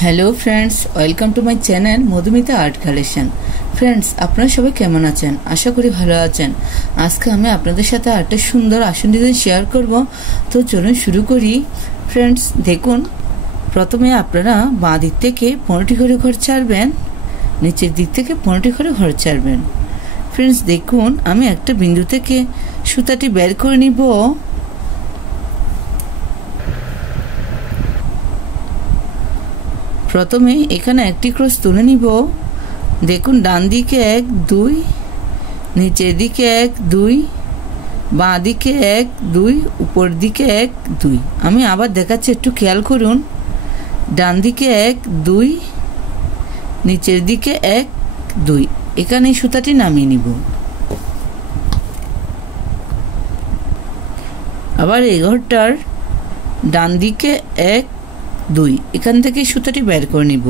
Hello friends, welcome to my channel Madhumita art collection. Friends, আপনারা সবাই কেমন আছেন? আশা করি ভালো আছেন। আজকে আমি আপনাদের সাথে একটা সুন্দর আসন ডিজাইন শেয়ার করব। তো চলুন শুরু করি। ফ্রেন্ডস দেখুন, প্রথমে আপনারা বাঁ দিক থেকে 15টি করে ঘর ছাড়বেন, নিচের দিক থেকে 15টি করে ঘর ছাড়বেন। ফ্রেন্ডস দেখুন, আমি একটা বিন্দু থেকে সুতাটি বের করে নিব। প্রথমে এখানে একটি ক্রস তুলে নিব। দেখুন, ডান দিকে 1 2, নিচের দিকে 1 2, বাঁ দিকে 1 2, উপর দিকে 1 2। আমি আবার দেখাচ্ছি, একটু খেয়াল করুন। ডান দিকে 1 2, নিচের দিকে 1 2। এখানে সুতাটি নামিয়ে নিব। আবার এই ঘরটার ডান দিকে 1 2, এখান থেকে সুতাটি বের করে নিব।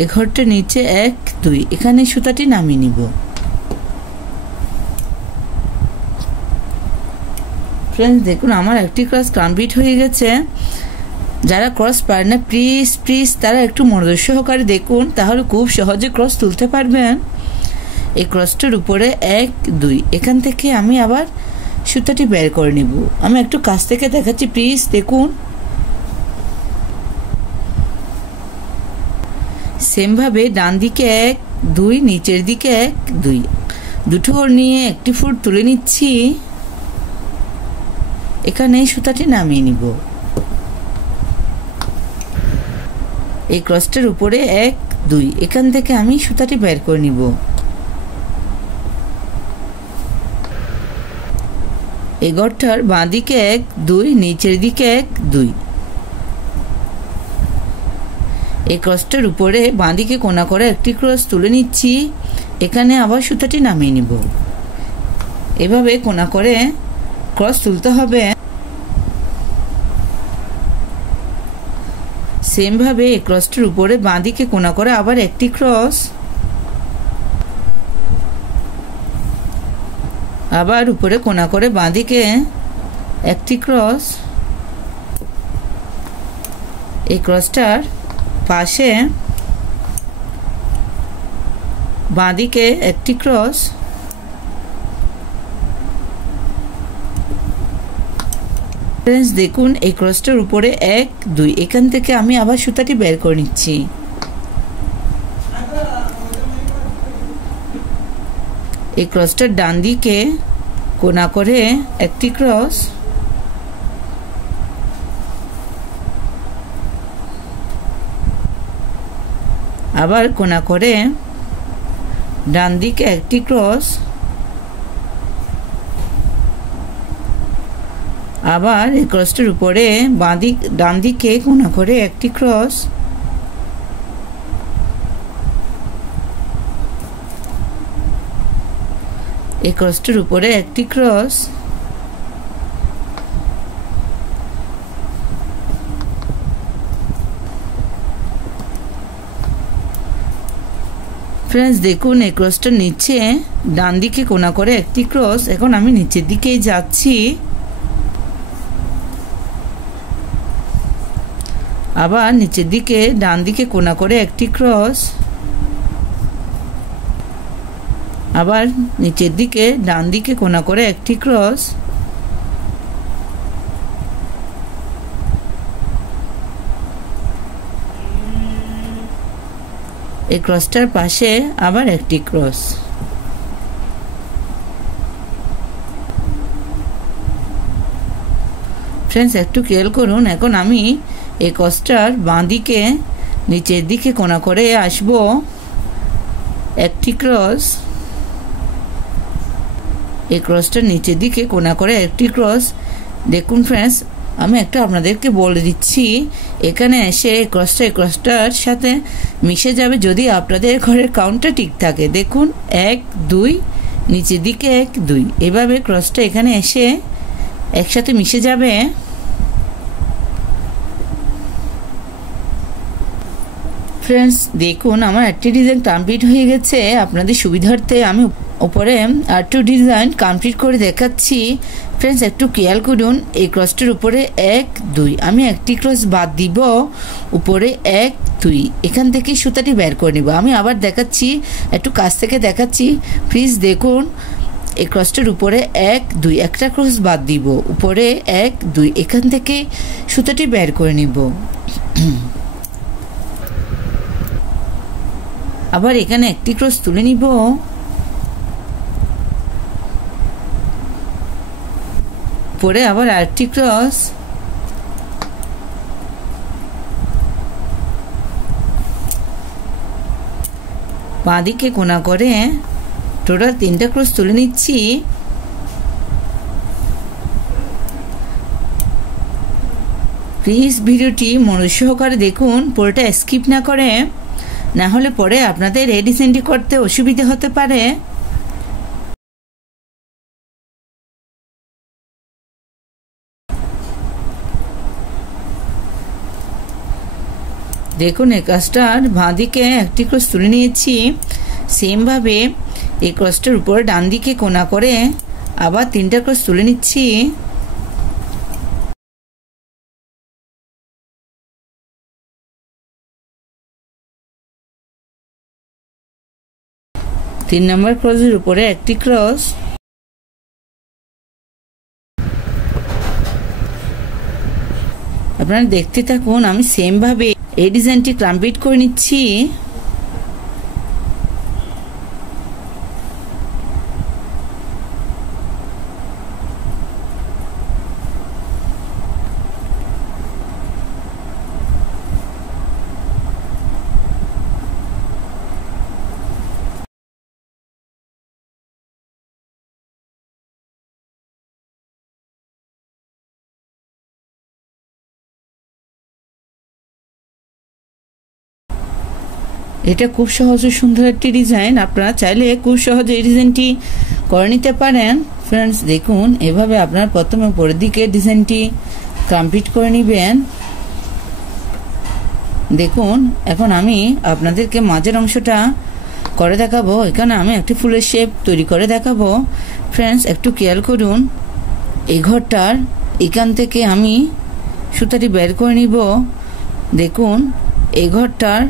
এই ঘরটা নিচে 1 2, এখানে সুতাটি নামিয়ে নিব। ফ্রেন্ডস দেখুন, আমার একটি ক্রস কমপ্লিট হয়ে গেছে। যারা ক্রস পারে না প্লিজ তারা একটু মনোযোগ সহকারে দেখুন, তাহলে খুব সহজে ক্রস তুলতে পারবেন। এই ক্রসটার উপরে 1 2, এখান থেকে আমি আবার সুতাটি বের করে নিব। আমি একটু কাছ থেকে দেখাচ্ছি, প্লিজ দেখুন। সেম ভাবে ডান দিকে 1 2, নিচের দিকে 1 2, দুটো ঘর নিয়ে একটি ফুট তুলে নিচ্ছি। এখানে সুতাটি নামিয়ে নিব। এই ক্রসটার উপরে 1 2, এখান থেকে আমি সুতাটি বের করে নিব। এই ঘরটার বাঁ দিকে 1 2, নিচের দিকে 1 2। এই ক্রসটার উপরে বাঁ দিকে কোণা করে একটি ক্রস তুলে নিচ্ছি। এখানে আবার সুতাটি নামিয়ে নিব। এভাবে কোণা করে ক্রস তুলতে হবে। সেম ভাবে এই ক্রসটার উপরে বাঁ দিকে কোণা করে আবার একটি ক্রস, আবার উপরে কোণা করে বাঁ দিকে একটি ক্রস। এই ক্রসটার পাশে বাঁ দিকে একটি ক্রস। ফ্রেন্ডস দেখুন, এই ক্রসটার উপরে 1 2, এখান থেকে আমি আবার সুতাটি বের করে নিচ্ছি। এই ক্রসটার ডান দিকে কোণা করে একটি ক্রস, আবার কোণা করে ডান দিকে একটি ক্রস, আবার এই ক্রসটার উপরে ডান দিকে কোণা করে একটি ক্রস, এই ক্রসটার উপরে একটি ক্রস, ফ্রেন্ডস দেখুন, এই ক্রসটার নিচে ডান দিকে কোণা করে একটি ক্রস। এখন আমি নিচের দিকেই যাচ্ছি। আবার নিচের দিকে ডান দিকে কোণা করে একটি ক্রস, আবার নিচের দিকে ডান দিকে কোণা করে একটি ক্রস, এই ক্রসটার পাশে আবার একটি ক্রস। ফ্রেন্ডস একটু খেয়াল করুন। এখন আমি এই ক্রসটার বাঁ দিকে নিচের দিকে কোণা করে আসব একটি ক্রস। এই ক্রসটার নিচের দিকে কোণা করে একটি ক্রস। দেখুন ফ্রেন্ডস, আমি একটা আপনাদেরকে বলে দিচ্ছি, এখানে এসে এই ক্রসটার সাথে মিশে যাবে যদি আপনাদের ঘরের কাউন্টটা ঠিক থাকে। দেখুন 1 2, নিচের দিকে 1 2, এভাবে ক্রসটা এখানে এসে একসাথে মিশে যাবে। ফ্রেন্ডস দেখুন, আমার একটি ডিজাইন কমপ্লিট হয়ে গেছে। আপনাদের সুবিধার্থে আমি উপরে আরেকটু ডিজাইন কমপ্লিট করে দেখাচ্ছি। ফ্রেন্ডস একটু খেয়াল করুন, এই ক্রসটির উপরে 1 2 আমি একটি ক্রস বাদ দিব, উপরে 1 2 এখান থেকে সুতাটি বের করে নিব। আমি আবার দেখাচ্ছি, একটু কাছ থেকে দেখাচ্ছি, প্লিজ দেখুন। এই ক্রসটির উপরে 1 2 একটা ক্রস বাদ দিব, উপরে 1 2 এখান থেকে সুতাটি বের করে নিব। আবার এখানে একটি ক্রস তুলে নিব, পরে আবার আরেকটি ক্রস, বাঁদিকে কোনা করে টোটাল 3টা ক্রস তুলে নিচ্ছি। প্লিজ ভিডিওটি মনোযোগ সহকারে দেখুন, পুরোটা স্কিপ না করে, না হলে পরে আপনাদের এই ডিজাইনটি করতে অসুবিধা হতে পারে। দেখুন এই কাজটার বাঁদিকে একটি ক্রস তুলে নিয়েছি। সেমভাবে এই ক্রসটার উপর ডান দিকে কোনা করে আবার 3টা ক্রস তুলে নিচ্ছি। তিন নম্বর ক্রসের উপরে একটি ক্রস, আপনারা দেখতে থাকুন। আমি সেম ভাবে এই ডিজাইনটি কমপ্লিট করে নিচ্ছি। এটা খুব সহজ ও সুন্দর একটি ডিজাইন, আপনারা চাইলে খুব সহজে এই ডিজাইনটি করে নিতে পারেন। ফ্রেন্ডস দেখুন, এভাবে আপনার প্রথমে উপরের দিকে ডিজাইনটি কমপ্লিট করে নেবেন। দেখুন এখন আমি আপনাদেরকে মাঝের অংশটা করে দেখাবো। এখানে আমি একটি ফুলের শেপ তৈরি করে দেখাবো। ফ্রেন্ডস একটু খেয়াল করুন, এই ঘরটার এখান থেকে আমি সুতাটি বের করে নিব। দেখুন এই ঘরটার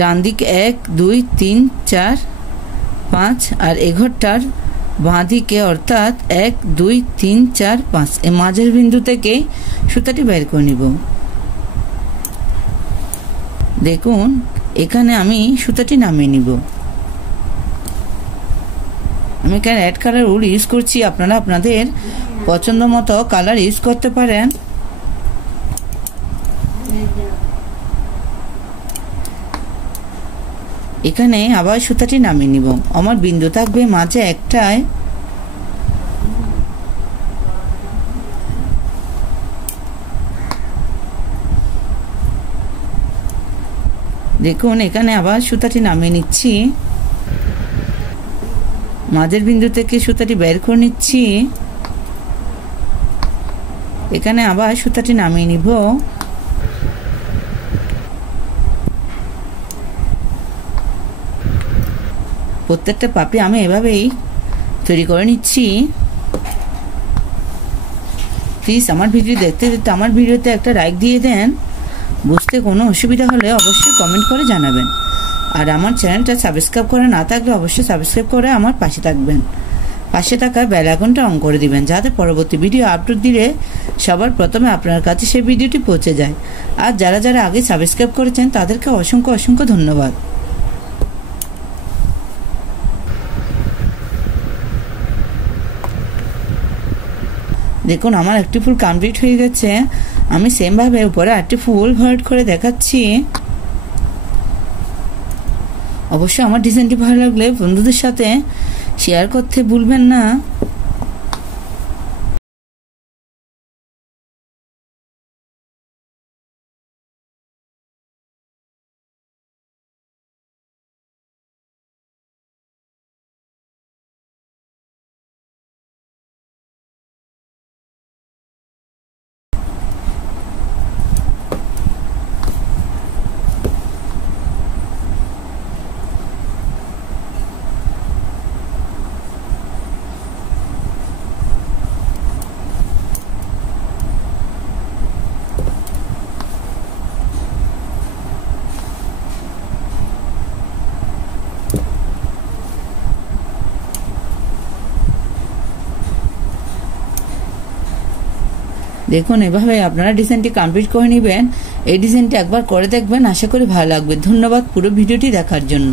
ডান দিকে 1 2 3 4 5 আর এই ঘরটার বাঁ দিকে অর্থাৎ 1 2 3 4 5 এই মাঝের বিন্দু থেকে সুতাটি বের করে নিব। দেখুন এখানে আমি সুতাটি নামিয়ে নিব। আমি এখানে রেড কালার উল ইউজ করছি, আপনারা আপনাদের পছন্দ মতো কালার ইউজ করতে পারেন। এখানে আবার সুতাটি নামিয়ে নিব। আমার বিন্দু থাকবে মাঝে একটায়। দেখুন এখানে আবার সুতাটি নামিয়ে নিচ্ছি, মাঝের বিন্দু থেকে সুতাটি বের করে নিচ্ছি। এখানে আবার সুতাটি নামিয়ে নিব। প্রত্যেকটা পাপড়ি আমি এভাবেই তৈরি করে নিচ্ছি। প্লিজ আমার ভিডিও দেখতে দেখতে আমার ভিডিওতে একটা লাইক দিয়ে দেন। বুঝতে কোনো অসুবিধা হলে অবশ্যই কমেন্ট করে জানাবেন। আর আমার চ্যানেলটা সাবস্ক্রাইব করে না থাকলে অবশ্যই সাবস্ক্রাইব করে আমার পাশে থাকবেন। পাশে থাকা বেল আইকনটা অন করে দিবেন, যাতে পরবর্তী ভিডিও আপলোড দিলে সবার প্রথমে আপনার কাছে সেই ভিডিওটি পৌঁছে যায়। আর যারা যারা আগে সাবস্ক্রাইব করেছেন তাদেরকে অসংখ্য অসংখ্য ধন্যবাদ। দেখুন আমার একটি ফুল কমপ্লিট হয়ে গেছে। আমি সেম ভাবে উপরে আরেকটি ফুল ভরাট করে দেখাচ্ছি। অবশ্যই আমার ডিজাইনটি ভালো লাগলে বন্ধুদের সাথে শেয়ার করতে ভুলবেন না। দেখুন এভাবে আপনারা ডিজাইনটি কমপ্লিট করে নেবেন। এই ডিজাইনটি একবার করে দেখবেন, আশা করি ভালো লাগবে। ধন্যবাদ পুরো ভিডিওটি দেখার জন্য।